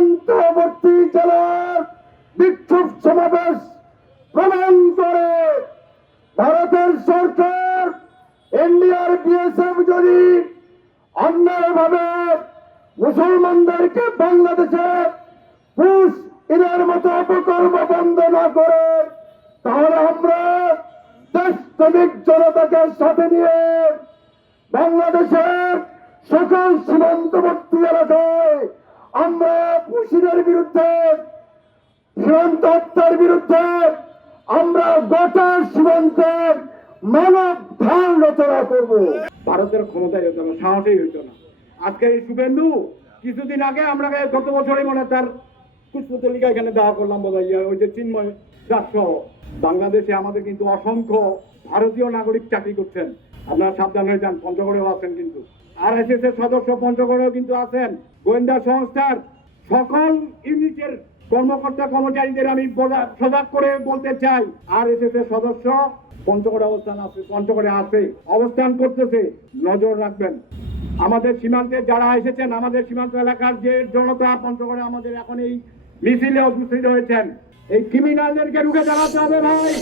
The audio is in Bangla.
সীমান্তবর্তী জেলার বিক্ষোভ সমাবেশ প্রমাণ করে ভারতের সরকার ইন্ডিয়ার বিএসএফ যদি অন্যায়ভাবে মুসলমানদেরকে বাংলাদেশে পুশ ইনের মতো অপকর্ম বন্ধ না করে তাহলে আমরা দেশপ্রেমিক জনতাকে সাথে নিয়ে বাংলাদেশের সকল সীমান্তবর্তী এলাকায় আমরা পুশিনের বিরুদ্ধে, সীমান্ত হত্যার বিরুদ্ধে আমরা গোটা সীমান্তে মানব ঢাল রচনা করব। ভারতের ক্ষমতায় হতো না, সাহসেই হইতো না। আজকে এই শুভেন্দু কিছুদিন আগে আমরা গত বছরই মনে তার পুষ্পতলিকা এখানে দেওয়া করলাম বোধ হয়, ওই যে চিন্ময় দাস। বাংলাদেশে আমাদের কিন্তু অসংখ্য ভারতীয় নাগরিক চাকরি করছেন, আপনারা সাবধান হয়ে যান। পঞ্চগড়েও আছেন, কিন্তু RSS এর সদস্য পঞ্চগড়েও কিন্তু আছেন। গোয়েন্দা সংস্থার সকল ইউনিটের কর্মকর্তা কর্মচারীদের আমি সজাগ করে বলতে চাই, RSS এর সদস্য পঞ্চগড়ে পঞ্চগড়ে আছে, অবস্থান করতেছে, নজর রাখবেন। আমাদের সীমান্তে যারা এসেছেন, আমাদের সীমান্ত এলাকার যে জনতা পঞ্চগড়ে আমাদের এখন এই মিছিলে উপস্থিত হয়েছেন, এই ক্রিমিনালদেরকে রুখে দাঁড়াতে হবে ভাই।